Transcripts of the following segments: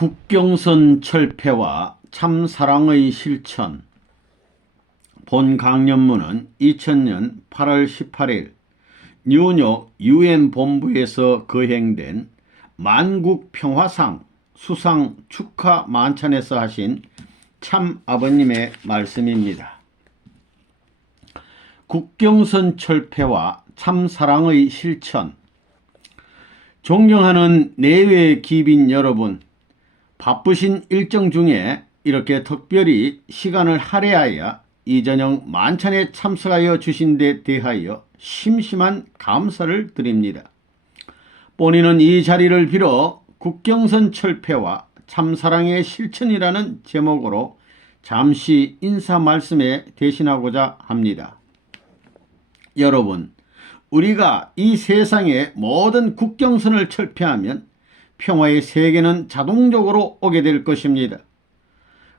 국경선 철폐와 참사랑의 실천. 본 강연문은 2000년 8월 18일 뉴욕 UN 본부에서 거행된 만국평화상 수상 축하 만찬에서 하신 참 아버님의 말씀입니다. 국경선 철폐와 참사랑의 실천. 존경하는 내외 기빈 여러분, 바쁘신 일정 중에 이렇게 특별히 시간을 할애하여 이 저녁 만찬에 참석하여 주신 데 대하여 심심한 감사를 드립니다. 본인은 이 자리를 빌어 국경선 철폐와 참사랑의 실천이라는 제목으로 잠시 인사 말씀에 대신하고자 합니다. 여러분, 우리가 이 세상의 모든 국경선을 철폐하면 평화의 세계는 자동적으로 오게 될 것입니다.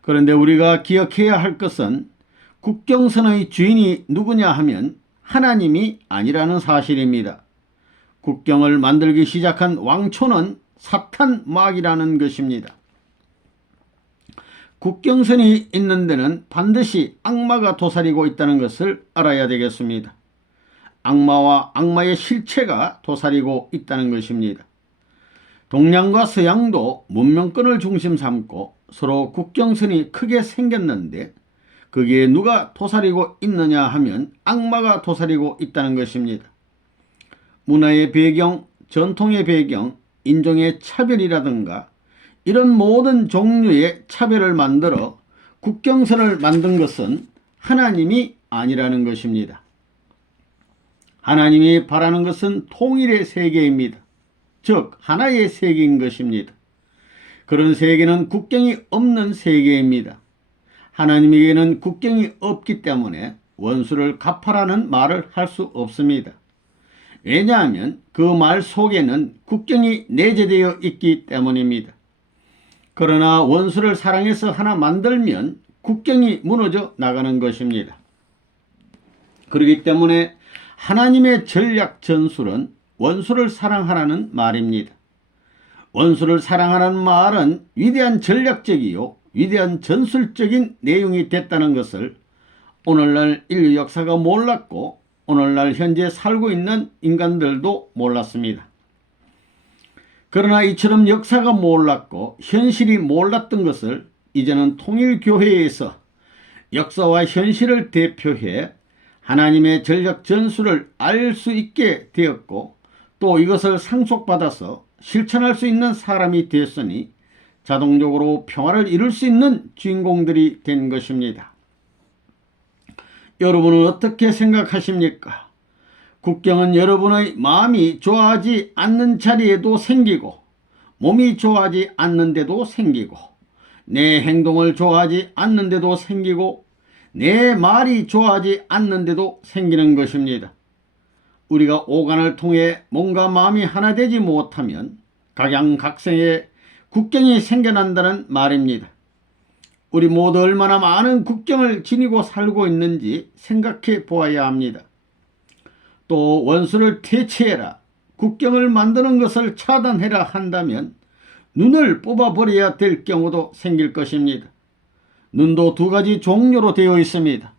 그런데 우리가 기억해야 할 것은 국경선의 주인이 누구냐 하면 하나님이 아니라는 사실입니다. 국경을 만들기 시작한 왕초는 사탄 마귀라는 것입니다. 국경선이 있는 데는 반드시 악마가 도사리고 있다는 것을 알아야 되겠습니다. 악마와 악마의 실체가 도사리고 있다는 것입니다. 동양과 서양도 문명권을 중심 삼고 서로 국경선이 크게 생겼는데 거기에 누가 도사리고 있느냐 하면 악마가 도사리고 있다는 것입니다. 문화의 배경, 전통의 배경, 인종의 차별이라든가 이런 모든 종류의 차별을 만들어 국경선을 만든 것은 하나님이 아니라는 것입니다. 하나님이 바라는 것은 통일의 세계입니다. 즉 하나의 세계인 것입니다. 그런 세계는 국경이 없는 세계입니다. 하나님에게는 국경이 없기 때문에 원수를 갚아라는 말을 할 수 없습니다. 왜냐하면 그 말 속에는 국경이 내재되어 있기 때문입니다. 그러나 원수를 사랑해서 하나 만들면 국경이 무너져 나가는 것입니다. 그렇기 때문에 하나님의 전략 전술은 원수를 사랑하라는 말입니다. 원수를 사랑하라는 말은 위대한 전략적이요 위대한 전술적인 내용이 됐다는 것을 오늘날 인류 역사가 몰랐고 오늘날 현재 살고 있는 인간들도 몰랐습니다. 그러나 이처럼 역사가 몰랐고 현실이 몰랐던 것을 이제는 통일교회에서 역사와 현실을 대표해 하나님의 전략 전술을 알 수 있게 되었고 또 이것을 상속받아서 실천할 수 있는 사람이 되었으니 자동적으로 평화를 이룰 수 있는 주인공들이 된 것입니다. 여러분은 어떻게 생각하십니까? 국경은 여러분의 마음이 좋아하지 않는 자리에도 생기고 몸이 좋아하지 않는데도 생기고 내 행동을 좋아하지 않는데도 생기고 내 말이 좋아하지 않는데도 생기는 것입니다. 우리가 오간을 통해 몸과 마음이 하나 되지 못하면 각양각색의 국경이 생겨난다는 말입니다. 우리 모두 얼마나 많은 국경을 지니고 살고 있는지 생각해 보아야 합니다. 또 원수를 퇴치해라, 국경을 만드는 것을 차단해라 한다면 눈을 뽑아버려야 될 경우도 생길 것입니다. 눈도 두 가지 종류로 되어 있습니다.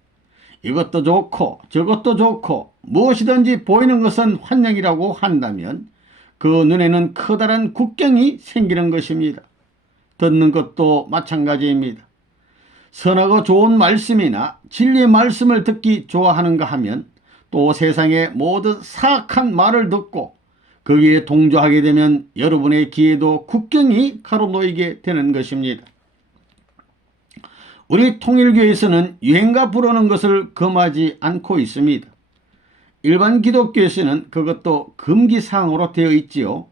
이것도 좋고 저것도 좋고 무엇이든지 보이는 것은 환영이라고 한다면 그 눈에는 커다란 국경이 생기는 것입니다. 듣는 것도 마찬가지입니다. 선하고 좋은 말씀이나 진리의 말씀을 듣기 좋아하는가 하면 또 세상의 모든 사악한 말을 듣고 거기에 동조하게 되면 여러분의 귀에도 국경이 가로놓이게 되는 것입니다. 우리 통일교에서는 유행가 부르는 것을 금하지 않고 있습니다. 일반 기독교에서는 그것도 금기사항으로 되어 있지요.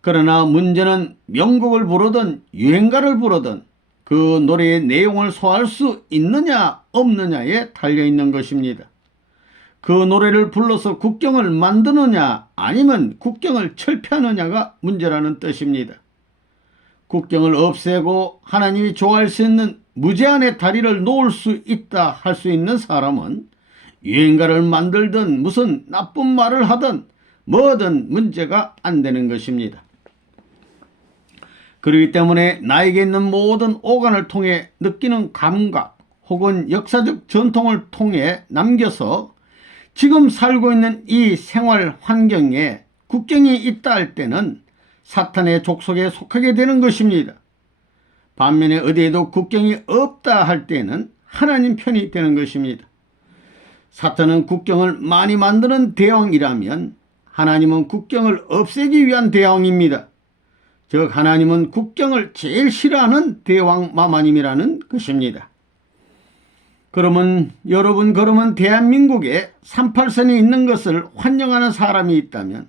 그러나 문제는 명곡을 부르든 유행가를 부르든 그 노래의 내용을 소화할 수 있느냐 없느냐에 달려있는 것입니다. 그 노래를 불러서 국경을 만드느냐 아니면 국경을 철폐하느냐가 문제라는 뜻입니다. 국경을 없애고 하나님이 좋아할 수 있는 무제한의 다리를 놓을 수 있다 할 수 있는 사람은 유행가를 만들든 무슨 나쁜 말을 하든 뭐든 문제가 안 되는 것입니다. 그렇기 때문에 나에게 있는 모든 오간을 통해 느끼는 감각 혹은 역사적 전통을 통해 남겨서 지금 살고 있는 이 생활 환경에 국경이 있다 할 때는 사탄의 족속에 속하게 되는 것입니다. 반면에 어디에도 국경이 없다 할 때는 하나님 편이 되는 것입니다. 사탄은 국경을 많이 만드는 대왕이라면 하나님은 국경을 없애기 위한 대왕입니다. 즉 하나님은 국경을 제일 싫어하는 대왕 마마님이라는 것입니다. 그러면 대한민국에 38선이 있는 것을 환영하는 사람이 있다면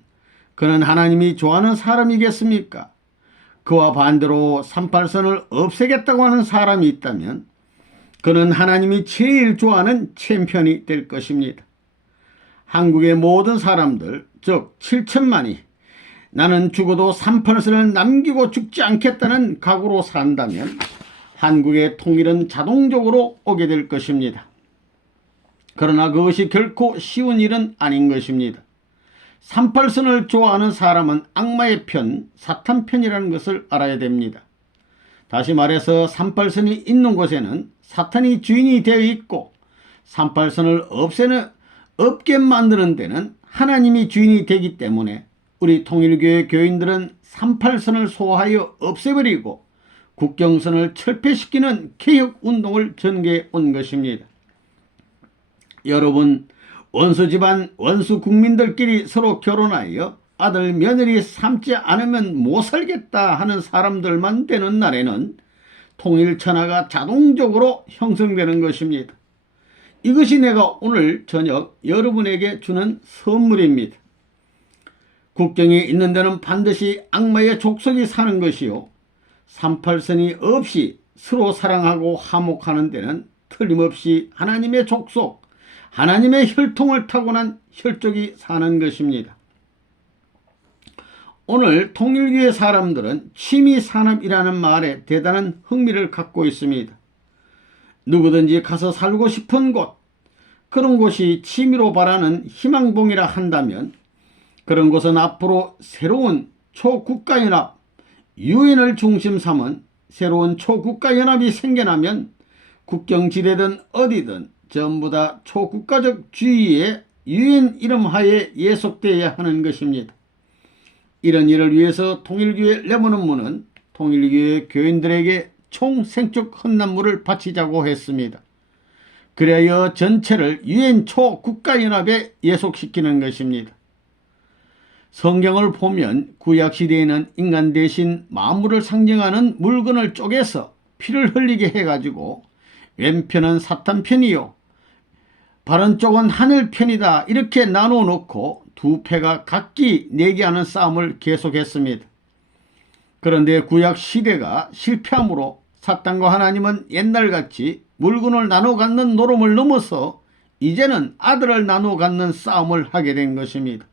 그는 하나님이 좋아하는 사람이겠습니까? 그와 반대로 38선을 없애겠다고 하는 사람이 있다면 그는 하나님이 제일 좋아하는 챔피언이 될 것입니다. 한국의 모든 사람들, 즉 7천만이 나는 죽어도 38선을 남기고 죽지 않겠다는 각오로 산다면 한국의 통일은 자동적으로 오게 될 것입니다. 그러나 그것이 결코 쉬운 일은 아닌 것입니다. 38선을 좋아하는 사람은 악마의 편, 사탄 편이라는 것을 알아야 됩니다. 다시 말해서 38선이 있는 곳에는 사탄이 주인이 되어 있고 38선을 없게 만드는 데는 하나님이 주인이 되기 때문에 우리 통일교회 교인들은 38선을 소화하여 없애버리고 국경선을 철폐시키는 개혁운동을 전개해 온 것입니다. 여러분, 원수 집안, 원수 국민들끼리 서로 결혼하여 아들, 며느리 삼지 않으면 못 살겠다 하는 사람들만 되는 날에는 통일천하가 자동적으로 형성되는 것입니다. 이것이 내가 오늘 저녁 여러분에게 주는 선물입니다. 국경이 있는 데는 반드시 악마의 족속이 사는 것이요 38선이 없이 서로 사랑하고 화목하는 데는 틀림없이 하나님의 족속, 하나님의 혈통을 타고난 혈족이 사는 것입니다. 오늘 통일교회 사람들은 취미산업이라는 말에 대단한 흥미를 갖고 있습니다. 누구든지 가서 살고 싶은 곳, 그런 곳이 취미로 바라는 희망봉이라 한다면 그런 곳은 앞으로 새로운 초국가연합, 유엔을 중심 삼은 새로운 초국가연합이 생겨나면 국경지대든 어디든 전부 다 초국가적 주의의 유엔 이름 하에 예속되어야 하는 것입니다. 이런 일을 위해서 통일교회 레모넌문은 통일교회 교인들에게 총생축 헌납물을 바치자고 했습니다. 그래야 전체를 유엔 초국가연합에 예속시키는 것입니다. 성경을 보면 구약시대에는 인간 대신 만물을 상징하는 물건을 쪼개서 피를 흘리게 해가지고 왼편은 사탄 편이요 바른 쪽은 하늘 편이다 이렇게 나누어 놓고 두 패가 각기 내기하는 싸움을 계속했습니다. 그런데 구약시대가 실패함으로 사탄과 하나님은 옛날같이 물건을 나눠 갖는 노름을 넘어서 이제는 아들을 나눠 갖는 싸움을 하게 된 것입니다.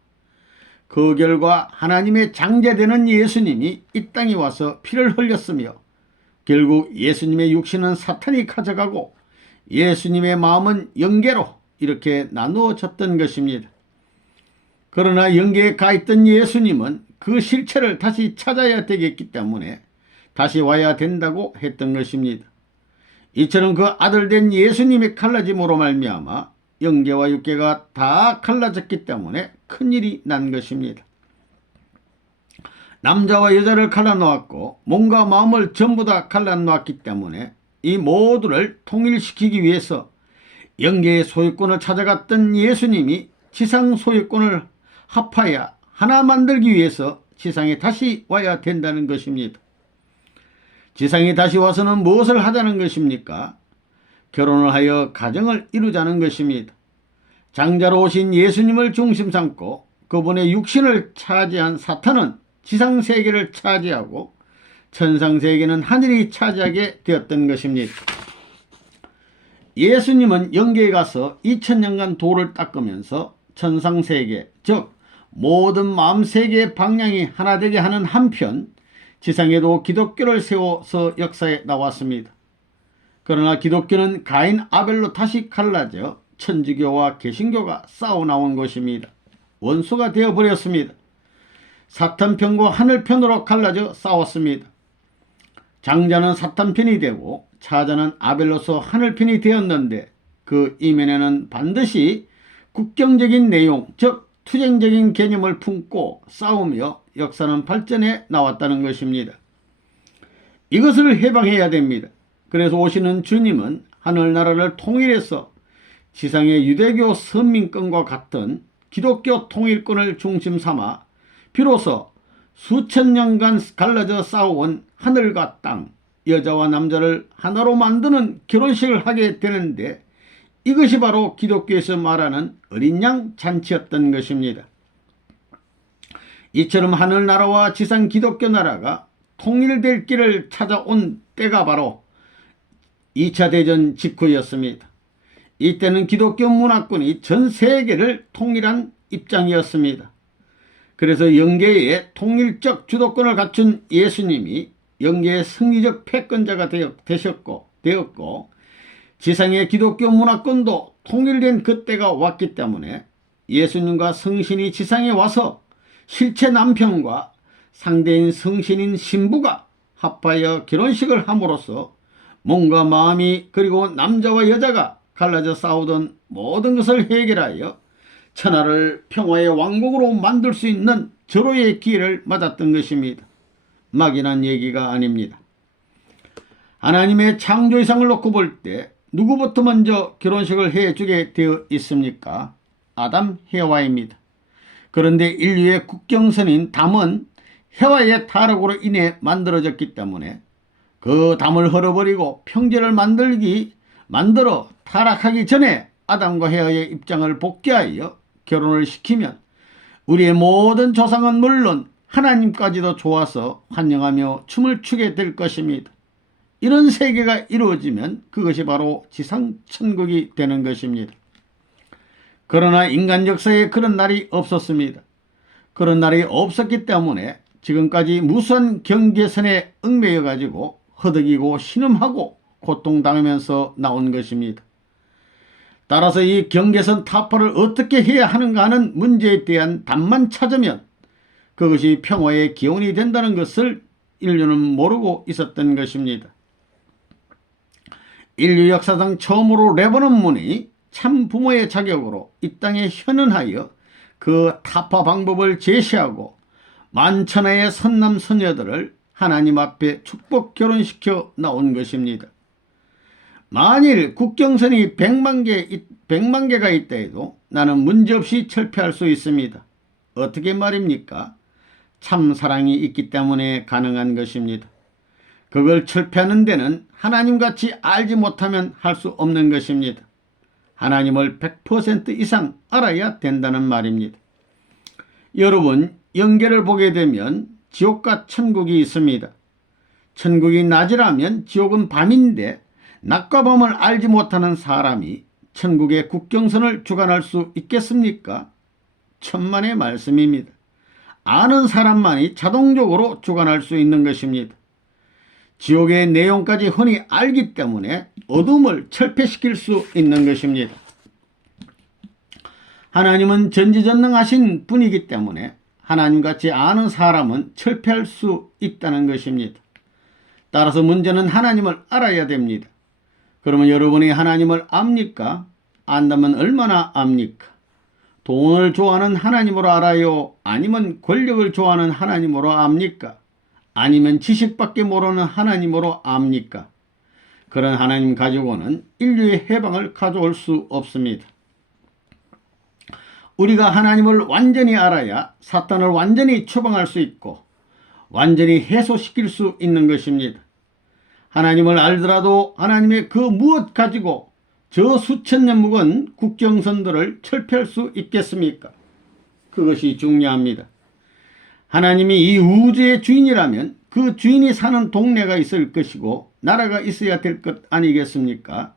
그 결과 하나님의 장제되는 예수님이 이 땅에 와서 피를 흘렸으며 결국 예수님의 육신은 사탄이 가져가고 예수님의 마음은 영계로 이렇게 나누어졌던 것입니다. 그러나 영계에 가 있던 예수님은 그 실체를 다시 찾아야 되겠기 때문에 다시 와야 된다고 했던 것입니다. 이처럼 그 아들된 예수님의 갈라짐으로 말미암아 영계와 육계가 다 갈라졌기 때문에 큰일이 난 것입니다. 남자와 여자를 갈라놓았고 몸과 마음을 전부 다 갈라놓았기 때문에 이 모두를 통일시키기 위해서 영계의 소유권을 찾아갔던 예수님이 지상 소유권을 합하여 하나 만들기 위해서 지상에 다시 와야 된다는 것입니다. 지상에 다시 와서는 무엇을 하자는 것입니까? 결혼을 하여 가정을 이루자는 것입니다. 장자로 오신 예수님을 중심 삼고 그분의 육신을 차지한 사탄은 지상세계를 차지하고 천상세계는 하늘이 차지하게 되었던 것입니다. 예수님은 영계에 가서 2000년간 도를 닦으면서 천상세계, 즉 모든 마음세계의 방향이 하나 되게 하는 한편 지상에도 기독교를 세워서 역사에 나왔습니다. 그러나 기독교는 가인 아벨로 다시 갈라져 천주교와 개신교가 싸워 나온 것입니다. 원수가 되어버렸습니다. 사탄편과 하늘편으로 갈라져 싸웠습니다. 장자는 사탄 편이 되고 차자는 아벨로서 하늘 편이 되었는데 그 이면에는 반드시 국경적인 내용, 즉 투쟁적인 개념을 품고 싸우며 역사는 발전해 나왔다는 것입니다. 이것을 해방해야 됩니다. 그래서 오시는 주님은 하늘나라를 통일해서 지상의 유대교 선민권과 같은 기독교 통일권을 중심 삼아 비로소 수천 년간 갈라져 싸워온 하늘과 땅, 여자와 남자를 하나로 만드는 결혼식을 하게 되는데 이것이 바로 기독교에서 말하는 어린 양 잔치였던 것입니다. 이처럼 하늘나라와 지상 기독교 나라가 통일될 길을 찾아온 때가 바로 2차 대전 직후였습니다. 이때는 기독교 문화권이 전 세계를 통일한 입장이었습니다. 그래서 영계에 통일적 주도권을 갖춘 예수님이 영계의 승리적 패권자가 되었고 지상의 기독교 문화권도 통일된 그때가 왔기 때문에 예수님과 성신이 지상에 와서 실체 남편과 상대인 성신인 신부가 합하여 결혼식을 함으로써 몸과 마음이 그리고 남자와 여자가 갈라져 싸우던 모든 것을 해결하여 천하를 평화의 왕국으로 만들 수 있는 절호의 기회를 맞았던 것입니다. 막연한 얘기가 아닙니다. 하나님의 창조 이상을 놓고 볼 때 누구부터 먼저 결혼식을 해주게 되어 있습니까? 아담, 해와입니다. 그런데 인류의 국경선인 담은 해와의 타락으로 인해 만들어졌기 때문에 그 담을 헐어버리고 평지를 만들어 타락하기 전에 아담과 해와의 입장을 복귀하여 결혼을 시키면 우리의 모든 조상은 물론 하나님까지도 좋아서 환영하며 춤을 추게 될 것입니다. 이런 세계가 이루어지면 그것이 바로 지상 천국이 되는 것입니다. 그러나 인간 역사에 그런 날이 없었습니다. 그런 날이 없었기 때문에 지금까지 무수한 경계선에 얽매여 가지고 허덕이고 신음하고 고통당하면서 나온 것입니다. 따라서 이 경계선 타파를 어떻게 해야 하는가 하는 문제에 대한 답만 찾으면 그것이 평화의 기원이 된다는 것을 인류는 모르고 있었던 것입니다. 인류 역사상 처음으로 레버넌 문이 참 부모의 자격으로 이 땅에 현현하여 그 타파 방법을 제시하고 만천하의 선남 선녀들을 하나님 앞에 축복 결혼시켜 나온 것입니다. 만일 국경선이 100만 개가 있다 해도 나는 문제없이 철폐할 수 있습니다. 어떻게 말입니까? 참 사랑이 있기 때문에 가능한 것입니다. 그걸 철폐하는 데는 하나님같이 알지 못하면 할 수 없는 것입니다. 하나님을 100% 이상 알아야 된다는 말입니다. 여러분, 영계를 보게 되면 지옥과 천국이 있습니다. 천국이 낮이라면 지옥은 밤인데 낮과 밤을 알지 못하는 사람이 천국의 국경선을 주관할 수 있겠습니까? 천만의 말씀입니다. 아는 사람만이 자동적으로 주관할 수 있는 것입니다. 지옥의 내용까지 흔히 알기 때문에 어둠을 철폐시킬 수 있는 것입니다. 하나님은 전지전능하신 분이기 때문에 하나님같이 아는 사람은 철폐할 수 있다는 것입니다. 따라서 문제는 하나님을 알아야 됩니다. 그러면 여러분이 하나님을 압니까? 안다면 얼마나 압니까? 돈을 좋아하는 하나님으로 알아요? 아니면 권력을 좋아하는 하나님으로 압니까? 아니면 지식밖에 모르는 하나님으로 압니까? 그런 하나님 가지고는 인류의 해방을 가져올 수 없습니다. 우리가 하나님을 완전히 알아야 사탄을 완전히 처방할 수 있고 완전히 해소시킬 수 있는 것입니다. 하나님을 알더라도 하나님의 그 무엇 가지고 저 수천 년 묵은 국경선들을 철폐할 수 있겠습니까? 그것이 중요합니다. 하나님이 이 우주의 주인이라면 그 주인이 사는 동네가 있을 것이고 나라가 있어야 될 것 아니겠습니까?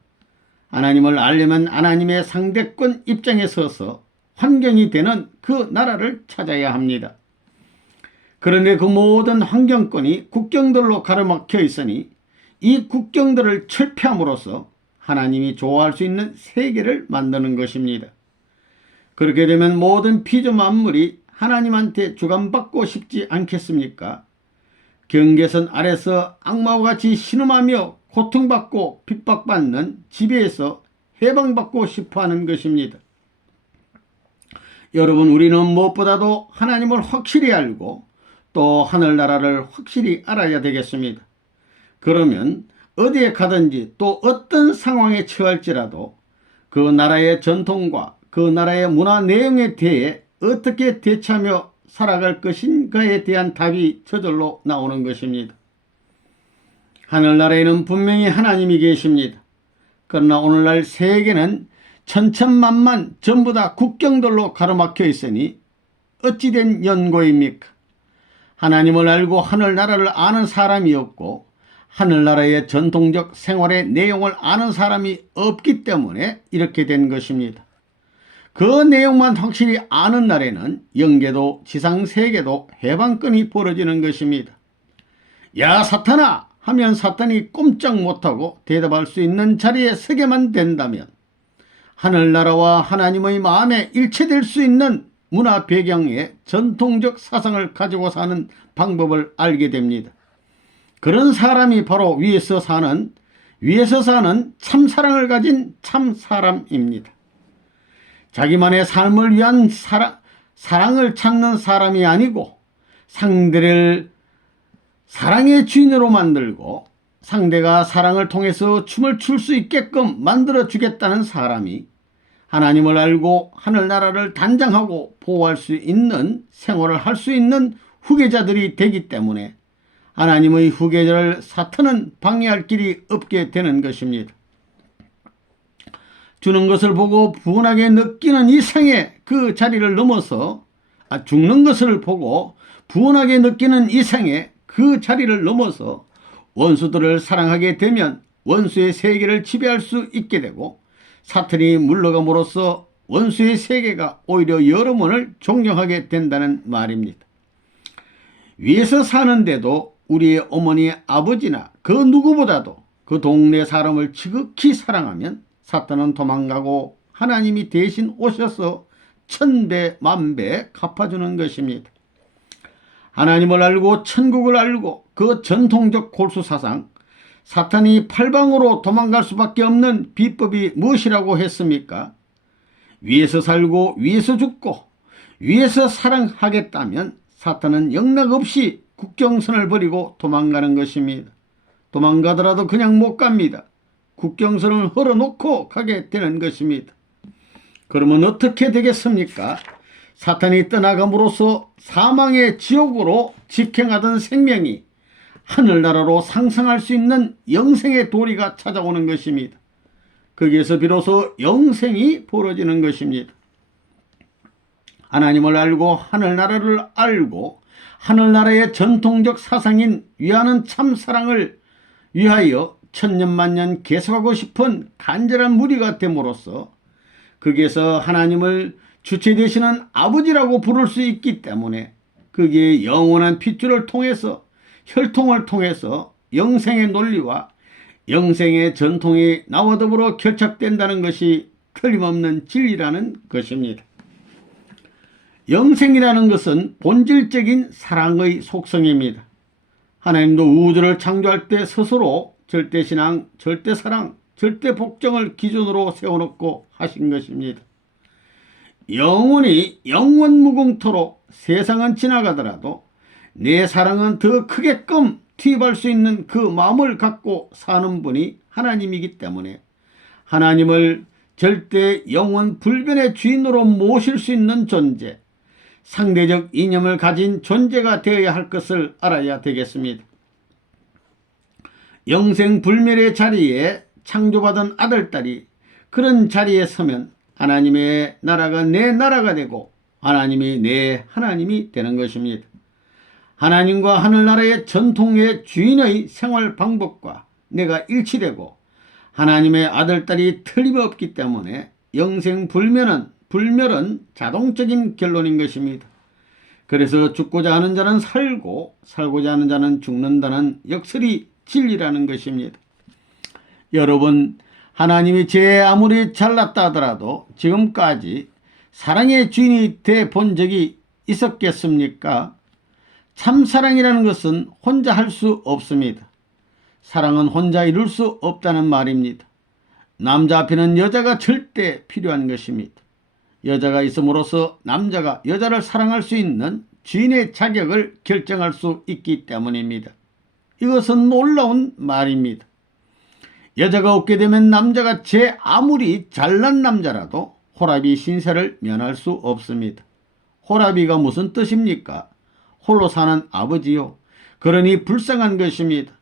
하나님을 알려면 하나님의 상대권 입장에 서서 환경이 되는 그 나라를 찾아야 합니다. 그런데 그 모든 환경권이 국경들로 가로막혀 있으니 이 국경들을 철폐함으로써 하나님이 좋아할 수 있는 세계를 만드는 것입니다. 그렇게 되면 모든 피조 만물이 하나님한테 주관받고 싶지 않겠습니까? 경계선 아래서 악마와 같이 신음하며 고통받고 핍박받는 지배에서 해방받고 싶어하는 것입니다. 여러분, 우리는 무엇보다도 하나님을 확실히 알고 또 하늘나라를 확실히 알아야 되겠습니다. 그러면 어디에 가든지 또 어떤 상황에 처할지라도 그 나라의 전통과 그 나라의 문화 내용에 대해 어떻게 대처하며 살아갈 것인가에 대한 답이 저절로 나오는 것입니다. 하늘나라에는 분명히 하나님이 계십니다. 그러나 오늘날 세계는 천천만만 전부 다 국경들로 가로막혀 있으니 어찌된 연고입니까? 하나님을 알고 하늘나라를 아는 사람이 없고 하늘나라의 전통적 생활의 내용을 아는 사람이 없기 때문에 이렇게 된 것입니다. 그 내용만 확실히 아는 날에는 영계도 지상세계도 해방권이 벌어지는 것입니다. 야 사탄아 하면 사탄이 꼼짝 못하고 대답할 수 있는 자리에 서게만 된다면 하늘나라와 하나님의 마음에 일치될 수 있는 문화 배경의 전통적 사상을 가지고 사는 방법을 알게 됩니다. 그런 사람이 바로 위에서 사는 참사랑을 가진 참사람입니다. 자기만의 삶을 위한 사랑을 찾는 사람이 아니고 상대를 사랑의 주인으로 만들고 상대가 사랑을 통해서 춤을 출 수 있게끔 만들어 주겠다는 사람이 하나님을 알고 하늘나라를 단장하고 보호할 수 있는 생활을 할 수 있는 후계자들이 되기 때문에 하나님의 후계자를 사탄은 방해할 길이 없게 되는 것입니다. 주는 것을 보고 분하게 느끼는 이상의 그 자리를 넘어서 죽는 것을 보고 분하게 느끼는 이상의 그 자리를 넘어서 원수들을 사랑하게 되면 원수의 세계를 지배할 수 있게 되고 사탄이 물러감으로써 원수의 세계가 오히려 여러분을 존경하게 된다는 말입니다. 위에서 사는데도 우리의 어머니 아버지나 그 누구보다도 그 동네 사람을 지극히 사랑하면 사탄은 도망가고 하나님이 대신 오셔서 천배 만배 갚아주는 것입니다. 하나님을 알고 천국을 알고 그 전통적 골수사상 사탄이 팔방으로 도망갈 수밖에 없는 비법이 무엇이라고 했습니까? 위에서 살고 위에서 죽고 위에서 사랑하겠다면 사탄은 영락없이 국경선을 버리고 도망가는 것입니다. 도망가더라도 그냥 못 갑니다. 국경선을 헐어놓고 가게 되는 것입니다. 그러면 어떻게 되겠습니까? 사탄이 떠나감으로써 사망의 지옥으로 직행하던 생명이 하늘나라로 상승할 수 있는 영생의 도리가 찾아오는 것입니다. 거기에서 비로소 영생이 벌어지는 것입니다. 하나님을 알고 하늘나라를 알고 하늘나라의 전통적 사상인 위하는 참사랑을 위하여 천년만년 계속하고 싶은 간절한 무리가 됨으로써 거기에서 하나님을 주체 되시는 아버지라고 부를 수 있기 때문에 거기에 영원한 핏줄을 통해서 혈통을 통해서 영생의 논리와 영생의 전통이 나와 더불어 결착된다는 것이 틀림없는 진리라는 것입니다. 영생이라는 것은 본질적인 사랑의 속성입니다. 하나님도 우주를 창조할 때 스스로 절대신앙, 절대사랑, 절대복종을 기준으로 세워놓고 하신 것입니다. 영원히 영원무궁토록 세상은 지나가더라도 내 사랑은 더 크게끔 투입할 수 있는 그 마음을 갖고 사는 분이 하나님이기 때문에 하나님을 절대 영원 불변의 주인으로 모실 수 있는 존재, 상대적 이념을 가진 존재가 되어야 할 것을 알아야 되겠습니다. 영생불멸의 자리에 창조받은 아들딸이 그런 자리에 서면 하나님의 나라가 내 나라가 되고 하나님이 내 하나님이 되는 것입니다. 하나님과 하늘나라의 전통의 주인의 생활 방법과 내가 일치되고 하나님의 아들딸이 틀림없기 때문에 불멸은 자동적인 결론인 것입니다. 그래서 죽고자 하는 자는 살고 살고자 하는 자는 죽는다는 역설이 진리라는 것입니다. 여러분, 하나님이 제 아무리 잘났다 하더라도 지금까지 사랑의 주인이 돼 본 적이 있었겠습니까? 참사랑이라는 것은 혼자 할 수 없습니다. 사랑은 혼자 이룰 수 없다는 말입니다. 남자 앞에는 여자가 절대 필요한 것입니다. 여자가 있음으로써 남자가 여자를 사랑할 수 있는 주인의 자격을 결정할 수 있기 때문입니다. 이것은 놀라운 말입니다. 여자가 없게 되면 남자가 제 아무리 잘난 남자라도 호라비 신세를 면할 수 없습니다. 호라비가 무슨 뜻입니까? 홀로 사는 아버지요. 그러니 불쌍한 것입니다.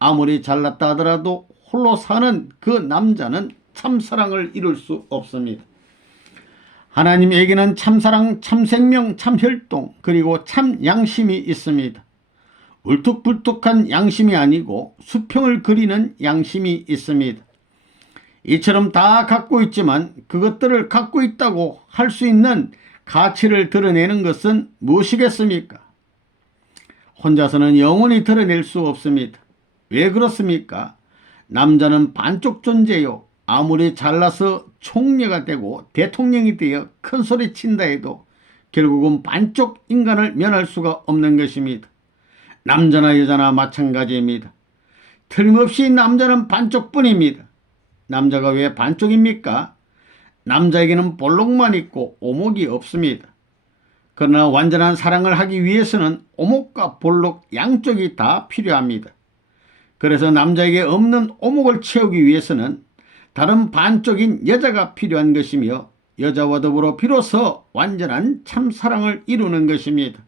아무리 잘났다 하더라도 홀로 사는 그 남자는 참사랑을 이룰 수 없습니다. 하나님에게는 참사랑, 참생명, 참혈통, 그리고 참양심이 있습니다. 울퉁불퉁한 양심이 아니고 수평을 그리는 양심이 있습니다. 이처럼 다 갖고 있지만 그것들을 갖고 있다고 할 수 있는 가치를 드러내는 것은 무엇이겠습니까? 혼자서는 영원히 드러낼 수 없습니다. 왜 그렇습니까? 남자는 반쪽 존재요. 아무리 잘나서 총리가 되고 대통령이 되어 큰 소리 친다 해도 결국은 반쪽 인간을 면할 수가 없는 것입니다. 남자나 여자나 마찬가지입니다. 틀림없이 남자는 반쪽뿐입니다. 남자가 왜 반쪽입니까? 남자에게는 볼록만 있고 오목이 없습니다. 그러나 완전한 사랑을 하기 위해서는 오목과 볼록 양쪽이 다 필요합니다. 그래서 남자에게 없는 오목을 채우기 위해서는 다른 반쪽인 여자가 필요한 것이며 여자와 더불어 비로소 완전한 참사랑을 이루는 것입니다.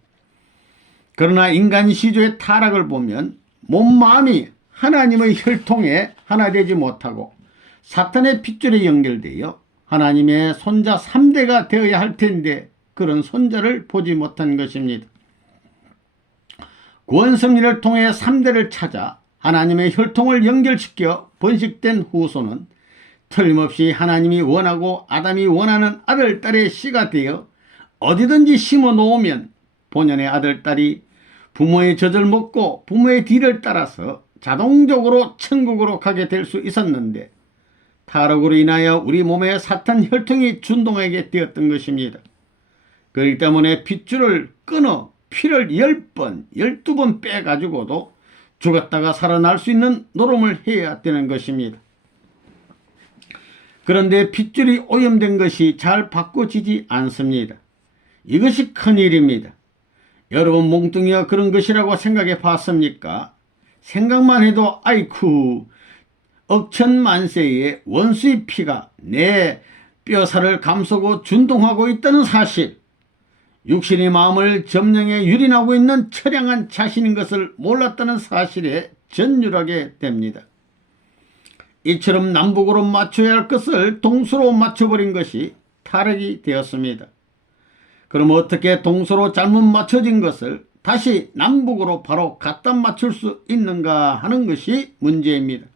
그러나 인간 시조의 타락을 보면 몸 마음이 하나님의 혈통에 하나 되지 못하고 사탄의 핏줄에 연결되어 하나님의 손자 3대가 되어야 할 텐데 그런 손자를 보지 못한 것입니다. 구원섭리를 통해 3대를 찾아 하나님의 혈통을 연결시켜 번식된 후손은 틀림없이 하나님이 원하고 아담이 원하는 아들, 딸의 씨가 되어 어디든지 심어 놓으면 본연의 아들, 딸이 부모의 젖을 먹고 부모의 뒤를 따라서 자동적으로 천국으로 가게 될 수 있었는데 타락으로 인하여 우리 몸에 사탄 혈통이 준동하게 되었던 것입니다. 그렇기 때문에 핏줄을 끊어 피를 10번, 12번 빼가지고도 죽었다가 살아날 수 있는 노름을 해야 되는 것입니다. 그런데 핏줄이 오염된 것이 잘 바꿔지지 않습니다. 이것이 큰일입니다. 여러분 몽둥이가 그런 것이라고 생각해 봤습니까? 생각만 해도 아이쿠 억천만세의 원수의 피가 내 뼈살을 감싸고 준동하고 있다는 사실, 육신의 마음을 점령해 유린하고 있는 처량한 자신인 것을 몰랐다는 사실에 전율하게 됩니다. 이처럼 남북으로 맞춰야 할 것을 동서로 맞춰버린 것이 타락이 되었습니다. 그럼 어떻게 동서로 잘못 맞춰진 것을 다시 남북으로 바로 갖다 맞출 수 있는가 하는 것이 문제입니다.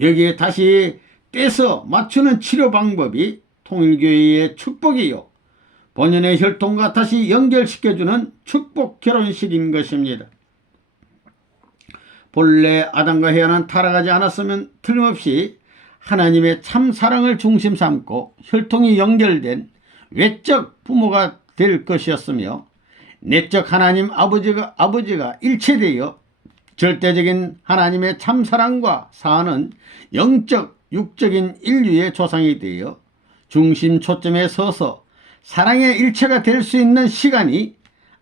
여기에 다시 떼서 맞추는 치료 방법이 통일교회의 축복이요, 본연의 혈통과 다시 연결시켜주는 축복 결혼식인 것입니다. 본래 아담과 해와는 타락하지 않았으면 틀림없이 하나님의 참 사랑을 중심 삼고 혈통이 연결된 외적 부모가 될 것이었으며 내적 하나님 아버지가 일체되어 절대적인 하나님의 참사랑과 사하는 영적 육적인 인류의 조상이 되어 중심 초점에 서서 사랑의 일체가 될 수 있는 시간이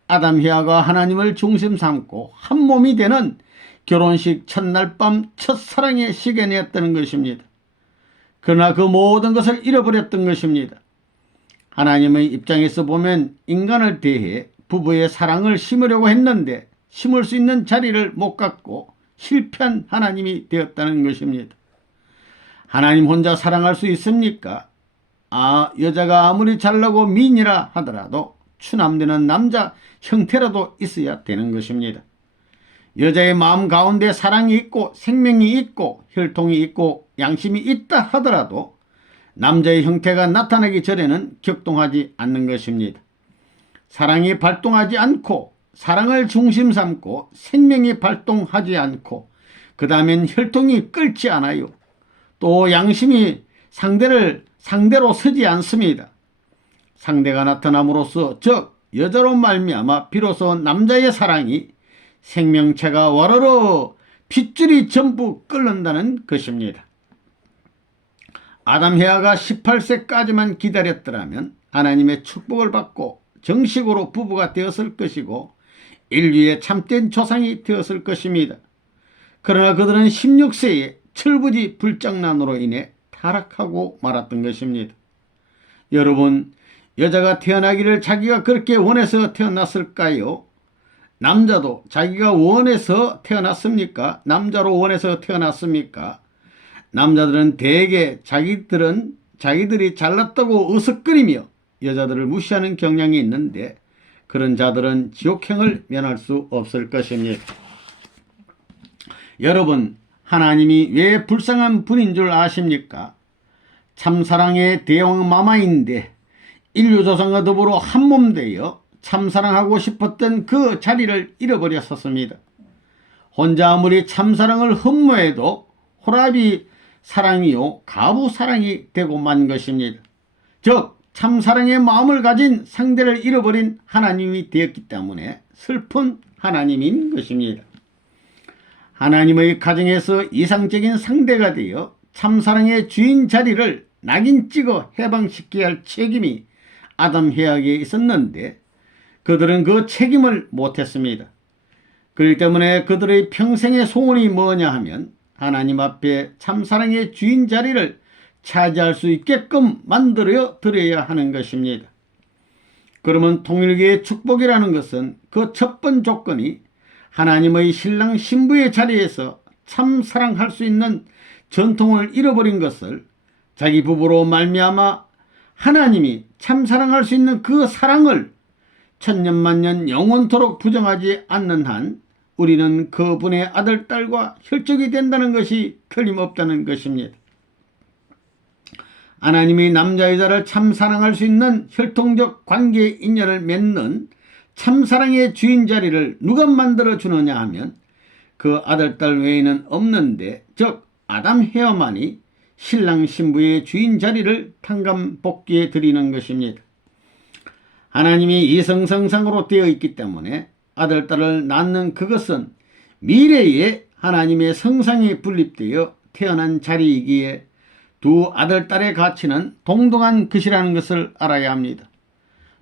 아담 해와가 하나님을 중심 삼고 한 몸이 되는 결혼식 첫날 밤 첫사랑의 시간이었다는 것입니다. 그러나 그 모든 것을 잃어버렸던 것입니다. 하나님의 입장에서 보면 인간을 대해 부부의 사랑을 심으려고 했는데 심을 수 있는 자리를 못 갖고 실패한 하나님이 되었다는 것입니다. 하나님 혼자 사랑할 수 있습니까? 여자가 아무리 잘나고 미인이라 하더라도 추남되는 남자 형태라도 있어야 되는 것입니다. 여자의 마음 가운데 사랑이 있고 생명이 있고 혈통이 있고 양심이 있다 하더라도 남자의 형태가 나타나기 전에는 격동하지 않는 것입니다. 사랑이 발동하지 않고 사랑을 중심 삼고 생명이 발동하지 않고 그 다음엔 혈통이 끓지 않아요. 또 양심이 상대로 서지 않습니다. 상대가 나타남으로써 즉 여자로 말미암아 비로소 남자의 사랑이 생명체가 와르르 핏줄이 전부 끓는다는 것입니다. 아담 헤아가 18세까지만 기다렸더라면 하나님의 축복을 받고 정식으로 부부가 되었을 것이고 인류의 참된 조상이 되었을 것입니다. 그러나 그들은 16세에 철부지 불장난으로 인해 타락하고 말았던 것입니다. 여러분, 여자가 태어나기를 자기가 그렇게 원해서 태어났을까요? 남자도 자기가 원해서 태어났습니까? 남자로 원해서 태어났습니까? 남자들은 대개 자기들이 잘났다고 으슥거리며 여자들을 무시하는 경향이 있는데 그런 자들은 지옥행을 면할 수 없을 것입니다. 여러분, 하나님이 왜 불쌍한 분인 줄 아십니까? 참사랑의 대왕 마마인데 인류 조상과 더불어 한몸 되어 참사랑하고 싶었던 그 자리를 잃어버렸었습니다. 혼자 아무리 참사랑을 흠모해도 호라비 사랑이요 가부 사랑이 되고 만 것입니다. 즉 참사랑의 마음을 가진 상대를 잃어버린 하나님이 되었기 때문에 슬픈 하나님인 것입니다. 하나님의 가정에서 이상적인 상대가 되어 참사랑의 주인 자리를 낙인 찍어 해방시켜야 할 책임이 아담 헤아에게 있었는데 그들은 그 책임을 못했습니다. 그렇기 때문에 그들의 평생의 소원이 뭐냐 하면 하나님 앞에 참사랑의 주인 자리를 차지할 수 있게끔 만들어 드려야 하는 것입니다. 그러면 통일교의 축복이라는 것은 그 첫 번 조건이 하나님의 신랑 신부의 자리에서 참사랑할 수 있는 전통을 잃어버린 것을 자기 부부로 말미암아 하나님이 참사랑할 수 있는 그 사랑을 천년만년 영원토록 부정하지 않는 한 우리는 그분의 아들, 딸과 혈족이 된다는 것이 틀림없다는 것입니다. 하나님이 남자, 여자를 참사랑할 수 있는 혈통적 관계 인연을 맺는 참사랑의 주인 자리를 누가 만들어 주느냐 하면 그 아들, 딸 외에는 없는데 즉 아담 헤어만이 신랑 신부의 주인 자리를 탕감복귀해 드리는 것입니다. 하나님이 이성성상으로 되어 있기 때문에 아들, 딸을 낳는 그것은 미래에 하나님의 성상이 분립되어 태어난 자리이기에 두 아들, 딸의 가치는 동등한 것이라는 것을 알아야 합니다.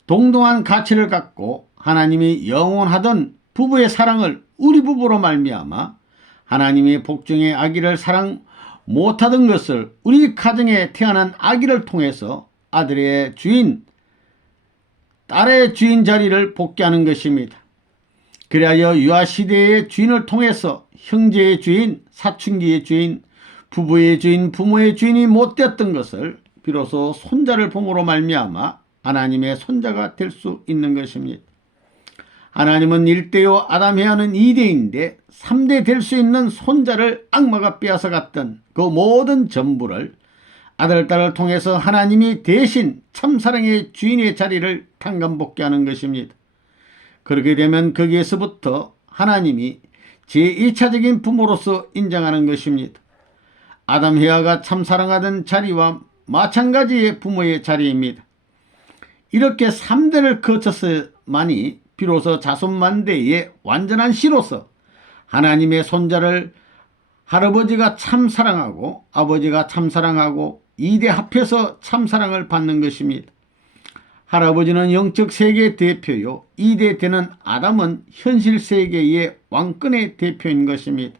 동등한 가치를 갖고 하나님이 영원하던 부부의 사랑을 우리 부부로 말미암아 하나님의 복중의 아기를 사랑 못하던 것을 우리 가정에 태어난 아기를 통해서 아들의 주인, 딸의 주인 자리를 복귀하는 것입니다. 그리하여 유아시대의 주인을 통해서 형제의 주인, 사춘기의 주인, 부부의 주인, 부모의 주인이 못되었던 것을 비로소 손자를 봄으로 말미암아 하나님의 손자가 될 수 있는 것입니다. 하나님은 1대요 아담 헤아는 2대인데 3대 될 수 있는 손자를 악마가 빼앗아 갔던 그 모든 전부를 아들, 딸을 통해서 하나님이 대신 참사랑의 주인의 자리를 탕감복귀하는 것입니다. 그렇게 되면 거기에서부터 하나님이 제2차적인 부모로서 인정하는 것입니다. 아담 헤아가 참사랑하던 자리와 마찬가지의 부모의 자리입니다. 이렇게 3대를 거쳐서만이 비로소 자손만대의 완전한 씨로서 하나님의 손자를 할아버지가 참사랑하고 아버지가 참사랑하고 2대 합해서 참사랑을 받는 것입니다. 할아버지는 영적 세계의 대표요 2대 되는 아담은 현실 세계의 왕권의 대표인 것입니다.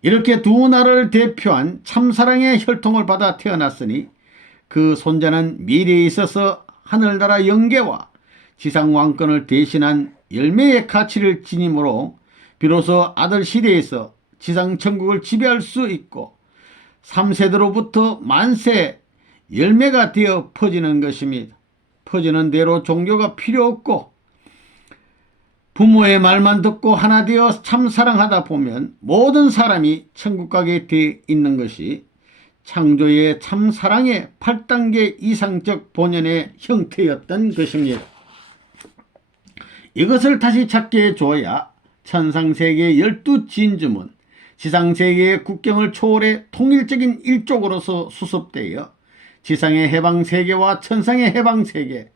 이렇게 두 나라를 대표한 참사랑의 혈통을 받아 태어났으니 그 손자는 미래에 있어서 하늘나라 영계와 지상 왕권을 대신한 열매의 가치를 지님으로 비로소 아들 시대에서 지상 천국을 지배할 수 있고 3세대로부터 만세 열매가 되어 퍼지는 것입니다. 퍼지는 대로 종교가 필요 없고 부모의 말만 듣고 하나 되어 참사랑하다 보면 모든 사람이 천국 가게 되어 있는 것이 창조의 참사랑의 8단계 이상적 본연의 형태였던 것입니다. 이것을 다시 찾게 해줘야 천상세계의 12진주문, 지상세계의 국경을 초월해 통일적인 일족으로서 수습되어 지상의 해방세계와 천상의 해방세계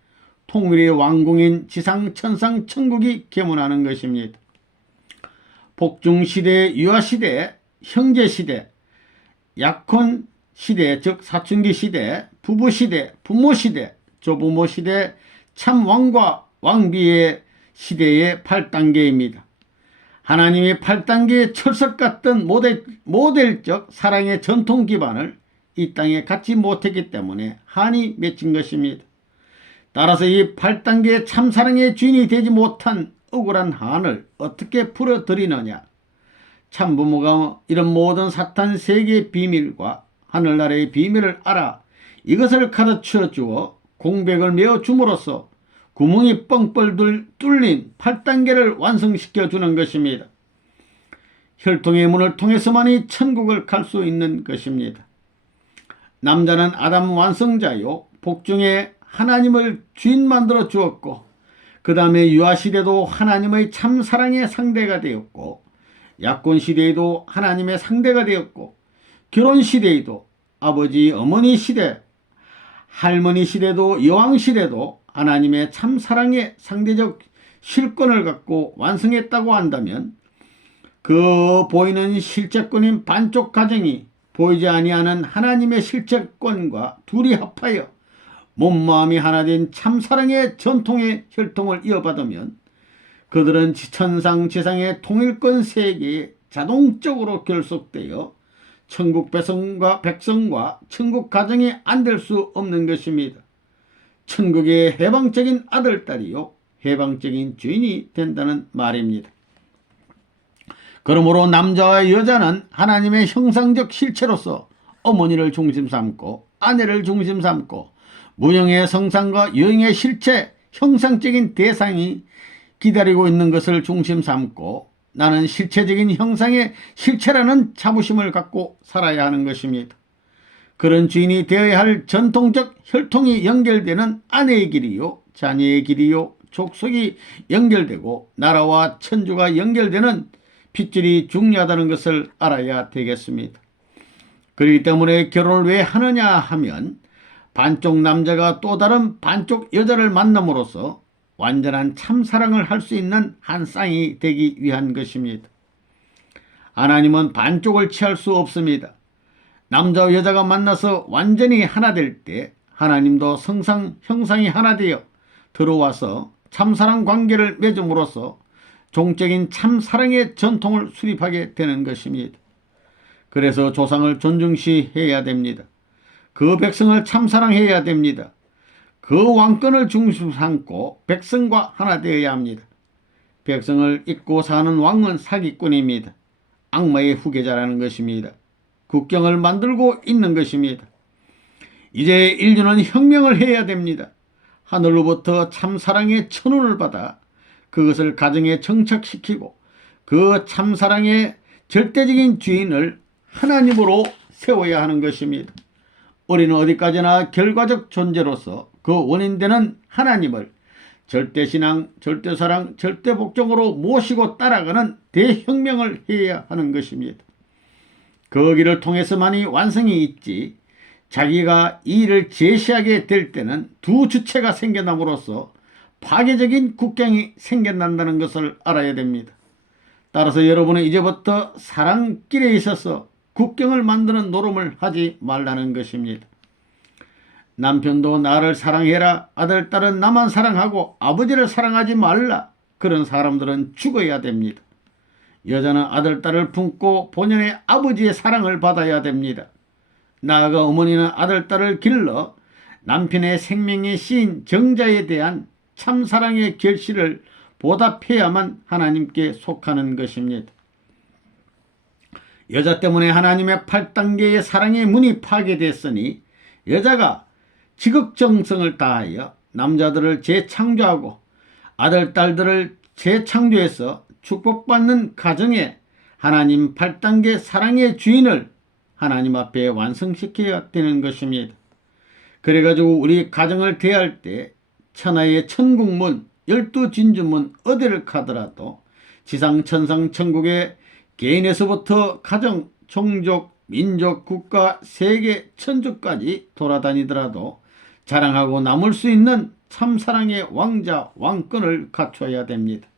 통일의 왕궁인 지상 천상 천국이 계문하는 것입니다. 복중시대, 유아시대, 형제시대, 약혼시대 즉 사춘기시대, 부부시대, 부모시대, 조부모시대, 참왕과 왕비의 시대의 8단계입니다. 하나님의 8단계의 철석 같던 모델적 사랑의 전통 기반을 이 땅에 갖지 못했기 때문에 한이 맺힌 것입니다. 따라서 이 8단계의 참사랑의 주인이 되지 못한 억울한 한을 어떻게 풀어드리느냐. 참부모가 이런 모든 사탄 세계의 비밀과 하늘나라의 비밀을 알아 이것을 가르쳐 주어 공백을 메워 줌으로써 구멍이 뻥뻥 뚫린 8단계를 완성시켜 주는 것입니다. 혈통의 문을 통해서만이 천국을 갈 수 있는 것입니다. 남자는 아담 완성자요 복중에 하나님을 주인 만들어 주었고 그 다음에 유아시대도 하나님의 참사랑의 상대가 되었고 약혼시대에도 하나님의 상대가 되었고 결혼시대에도 아버지 어머니 시대 할머니 시대도 여왕시대도 하나님의 참사랑의 상대적 실권을 갖고 완성했다고 한다면 그 보이는 실제권인 반쪽 가정이 보이지 아니하는 하나님의 실제권과 둘이 합하여 몸마음이 하나 된 참사랑의 전통의 혈통을 이어받으면 그들은 천상 지상의 통일권 세계에 자동적으로 결속되어 천국 백성과 천국 가정이 안 될 수 없는 것입니다. 천국의 해방적인 아들딸이요 해방적인 주인이 된다는 말입니다. 그러므로 남자와 여자는 하나님의 형상적 실체로서 어머니를 중심 삼고 아내를 중심 삼고 무형의 성상과 여형의 실체 형상적인 대상이 기다리고 있는 것을 중심 삼고 나는 실체적인 형상의 실체라는 자부심을 갖고 살아야 하는 것입니다. 그런 주인이 되어야 할 전통적 혈통이 연결되는 아내의 길이요 자녀의 길이요 족속이 연결되고 나라와 천주가 연결되는 핏줄이 중요하다는 것을 알아야 되겠습니다. 그렇기 때문에 결혼을 왜 하느냐 하면 반쪽 남자가 또 다른 반쪽 여자를 만남으로써 완전한 참사랑을 할 수 있는 한 쌍이 되기 위한 것입니다. 하나님은 반쪽을 취할 수 없습니다. 남자와 여자가 만나서 완전히 하나 될 때 하나님도 형상이 하나 되어 들어와서 참사랑 관계를 맺음으로써 종적인 참사랑의 전통을 수립하게 되는 것입니다. 그래서 조상을 존중시해야 됩니다. 그 백성을 참사랑해야 됩니다. 그 왕권을 중심 삼고 백성과 하나 되어야 합니다. 백성을 잊고 사는 왕은 사기꾼입니다. 악마의 후계자라는 것입니다. 국경을 만들고 있는 것입니다. 이제 인류는 혁명을 해야 됩니다. 하늘로부터 참사랑의 천운을 받아 그것을 가정에 정착시키고 그 참사랑의 절대적인 주인을 하나님으로 세워야 하는 것입니다. 우리는 어디까지나 결과적 존재로서 그 원인되는 하나님을 절대신앙, 절대사랑, 절대복종으로 모시고 따라가는 대혁명을 해야 하는 것입니다. 그 길을 통해서만이 완성이 있지 자기가 이 일을 제시하게 될 때는 두 주체가 생겨남으로써 파괴적인 국경이 생겨난다는 것을 알아야 됩니다. 따라서 여러분은 이제부터 사랑길에 있어서 국경을 만드는 노름을 하지 말라는 것입니다. 남편도 나를 사랑해라, 아들, 딸은 나만 사랑하고 아버지를 사랑하지 말라. 그런 사람들은 죽어야 됩니다. 여자는 아들, 딸을 품고 본연의 아버지의 사랑을 받아야 됩니다. 나아가 어머니는 아들, 딸을 길러 남편의 생명의 시인 정자에 대한 참사랑의 결실을 보답해야만 하나님께 속하는 것입니다. 여자 때문에 하나님의 8단계의 사랑의 문이 파괴됐으니 여자가 지극정성을 다하여 남자들을 재창조하고 아들, 딸들을 재창조해서 축복받는 가정에 하나님 8단계 사랑의 주인을 하나님 앞에 완성시켜야 되는 것입니다. 그래가지고 우리 가정을 대할 때 천하의 천국문, 12진주문 어디를 가더라도 지상 천상 천국의 개인에서부터 가정, 종족, 민족, 국가, 세계, 천주까지 돌아다니더라도 자랑하고 남을 수 있는 참사랑의 왕자 왕권을 갖춰야 됩니다.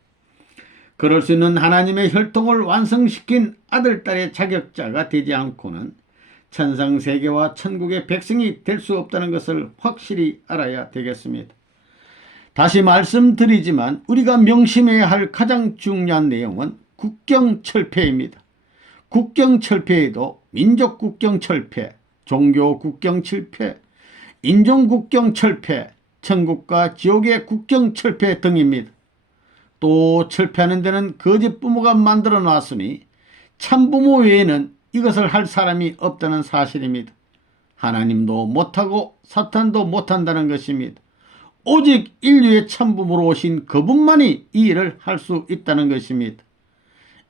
그럴 수 있는 하나님의 혈통을 완성시킨 아들딸의 자격자가 되지 않고는 천상세계와 천국의 백성이 될 수 없다는 것을 확실히 알아야 되겠습니다. 다시 말씀드리지만 우리가 명심해야 할 가장 중요한 내용은 국경철폐입니다. 국경철폐에도 민족국경철폐, 종교국경철폐, 인종국경철폐, 천국과 지옥의 국경철폐 등입니다. 또 철폐하는 데는 거짓 부모가 만들어 놨으니 참부모 외에는 이것을 할 사람이 없다는 사실입니다. 하나님도 못하고 사탄도 못한다는 것입니다. 오직 인류의 참부모로 오신 그분만이 이 일을 할 수 있다는 것입니다.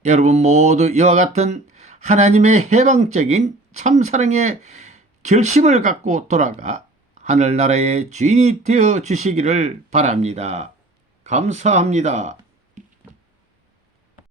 여러분 모두 이와 같은 하나님의 해방적인 참사랑의 결심을 갖고 돌아가 하늘나라의 주인이 되어 주시기를 바랍니다. 감사합니다.